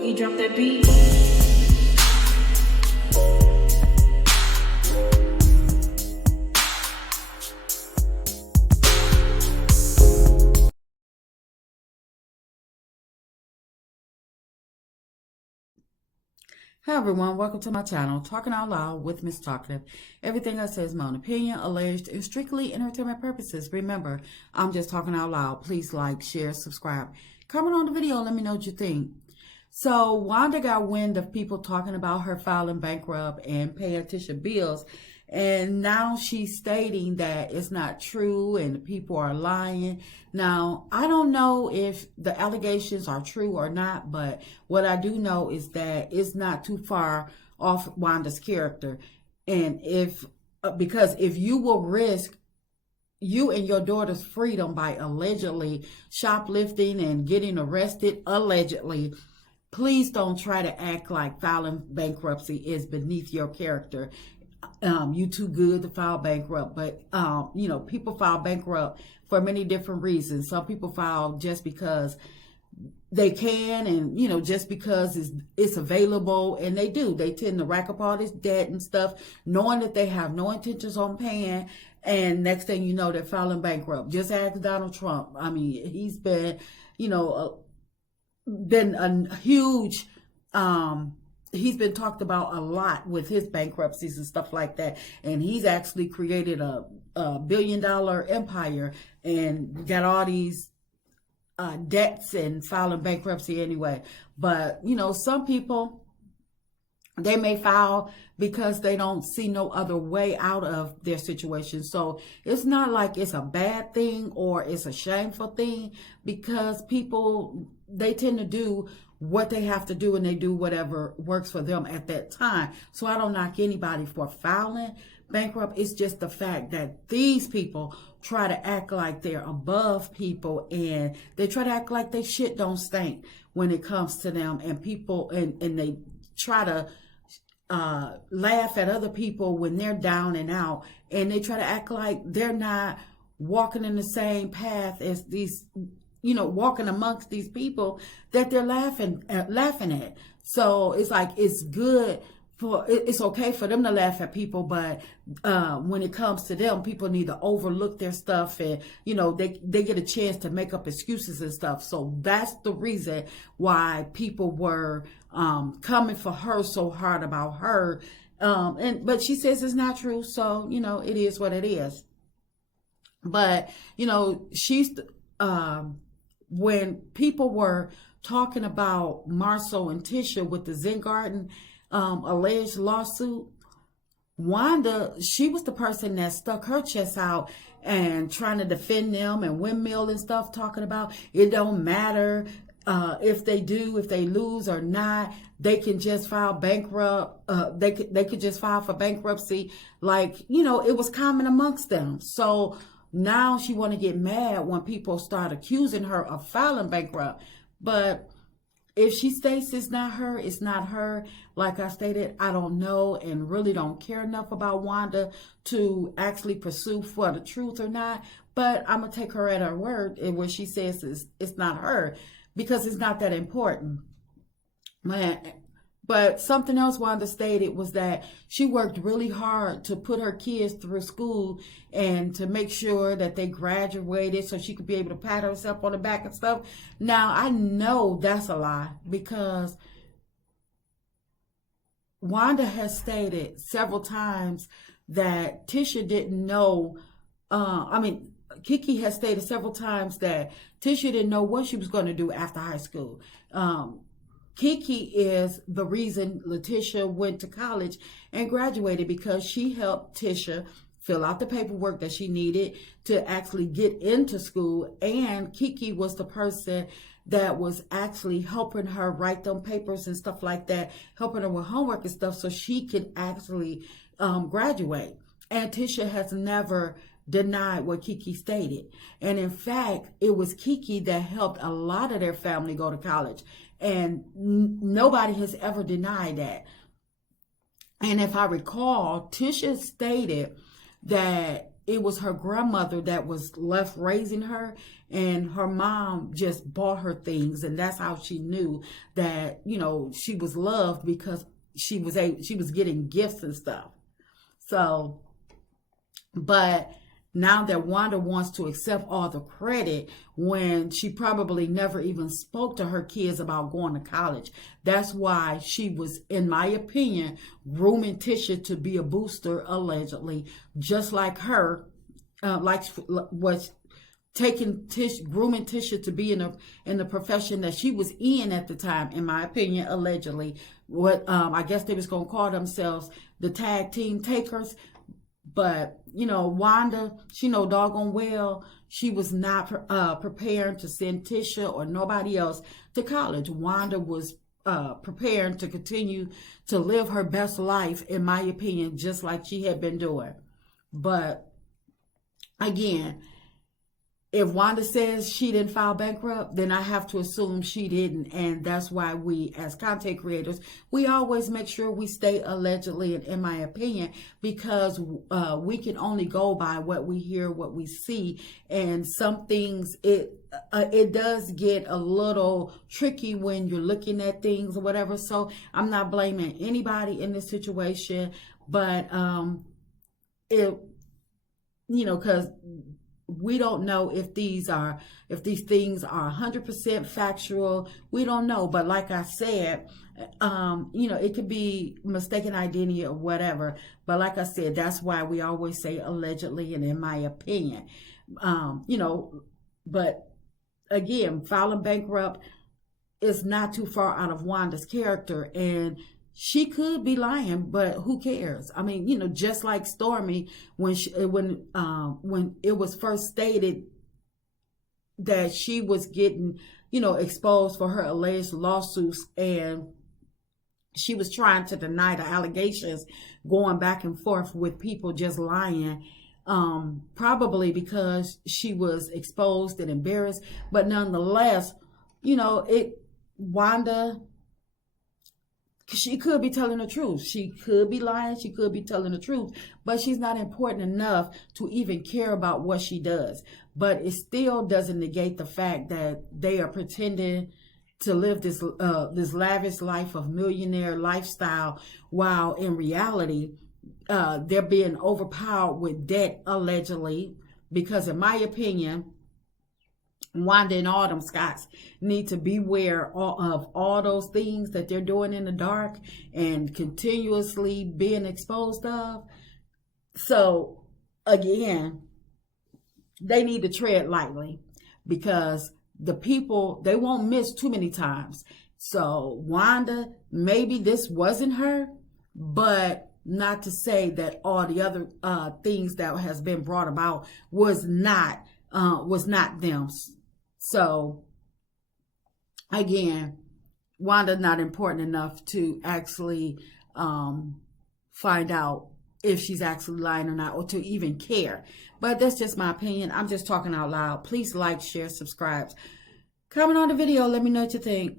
Boogie, drop that beat. Hi everyone, welcome to my channel, Talking Out Loud with Miss Talkative. Everything I say is my own opinion, alleged, and strictly entertainment purposes. Remember, I'm just talking out loud. Please like, share, subscribe. Comment on the video, let me know what you think. So, Wanda got wind of people talking about her filing bankrupt and paying Tisha bills. And now she's stating that it's not true and people are lying. Now, I don't know if the allegations are true or not, but what I do know is that it's not too far off Wanda's character. And because if you will risk you and your daughter's freedom by allegedly shoplifting and getting arrested, allegedly, please don't try to act like filing bankruptcy is beneath your character. You too good to file bankrupt, but people file bankrupt for many different reasons. Some people file just because they can, and just because it's available, and they tend to rack up all this debt and stuff, knowing that they have no intentions on paying, and next thing you know, they're filing bankrupt. Just ask Donald Trump. I mean, he's been a huge he's been talked about a lot with his bankruptcies and stuff like that. And he's actually created a billion-dollar empire and got all these debts and filing bankruptcy anyway. But, some people, they may file because they don't see no other way out of their situation. So it's not like it's a bad thing or it's a shameful thing, because people, they tend to do what they have to do, and they do whatever works for them at that time. So I don't knock anybody for filing bankrupt. It's just the fact that these people try to act like they're above people, and they try to act like they shit don't stink when it comes to them, and people, and they try to laugh at other people when they're down and out, and they try to act like they're not walking in the same path as these, walking amongst these people that they're laughing at. So it's like, it's okay for them to laugh at people, but when it comes to them, people need to overlook their stuff, and they get a chance to make up excuses and stuff. So that's the reason why people were coming for her so hard about her, but she says it's not true, so it is what it is. But she's when people were talking about Marceau and Tisha with the Zen Garden alleged lawsuit, Wanda, she was the person that stuck her chest out and trying to defend them and windmill and stuff, talking about it don't matter if they lose or not, they can just file bankrupt. They could just file for bankruptcy, like it was common amongst them. So now she want to get mad when people start accusing her of filing bankrupt. But if she states it's not her, it's not her. Like I stated, I don't know and really don't care enough about Wanda to actually pursue for the truth or not. But I'm going to take her at her word when she says it's not her, because it's not that important. But something else Wanda stated was that she worked really hard to put her kids through school and to make sure that they graduated so she could be able to pat herself on the back and stuff. Now, I know that's a lie, because Wanda has stated several times that Tisha didn't know. Kiki has stated several times that Tisha didn't know what she was going to do after high school. Kiki is the reason Letitia went to college and graduated, because she helped Tisha fill out the paperwork that she needed to actually get into school. And Kiki was the person that was actually helping her write them papers and stuff like that, helping her with homework and stuff so she could actually graduate. And Tisha has never denied what Kiki stated. And in fact, it was Kiki that helped a lot of their family go to college. And nobody has ever denied that. And if I recall, Tisha stated that it was her grandmother that was left raising her, and her mom just bought her things, and that's how she knew that, you know, she was loved, because she was getting gifts and stuff. So, but now that Wanda wants to accept all the credit when she probably never even spoke to her kids about going to college. That's why she was, in my opinion, grooming Tisha to be a booster, allegedly, just like her, was grooming Tisha to be in the profession that she was in at the time, in my opinion, allegedly. What I guess they was gonna call themselves the tag team takers. But, you know, Wanda, she know doggone well she was not preparing to send Tisha or nobody else to college. Wanda was preparing to continue to live her best life, in my opinion, just like she had been doing. But again, if Wanda says she didn't file bankrupt, then I have to assume she didn't. And that's why we, as content creators, we always make sure we stay allegedly, and in my opinion, because we can only go by what we hear, what we see. And some things, it does get a little tricky when you're looking at things or whatever. So I'm not blaming anybody in this situation, but because we don't know if these things are 100% factual. We don't know. But like I said, it could be mistaken identity or whatever. But like I said, that's why we always say allegedly and in my opinion. But again, filing bankrupt is not too far out of Wanda's character, and she could be lying, but who cares? I mean, just like Stormy, when it was first stated that she was getting, exposed for her alleged lawsuits, and she was trying to deny the allegations, going back and forth with people just lying, probably because she was exposed and embarrassed. But nonetheless, Wanda, she could be telling the truth. She could be lying. She could be telling the truth. But she's not important enough to even care about what she does. But it still doesn't negate the fact that they are pretending to live this lavish life of millionaire lifestyle, while in reality, they're being overpowered with debt, allegedly. Because in my opinion, Wanda and all them Scotts need to beware of all those things that they're doing in the dark and continuously being exposed of. So again, they need to tread lightly, because the people, they won't miss too many times. So Wanda, maybe this wasn't her, but not to say that all the other things that has been brought about was not them. So again, Wanda's not important enough to actually find out if she's actually lying or not, or to even care. But that's just my opinion. I'm just talking out loud. Please like, share, subscribe. Comment on the video. Let me know what you think.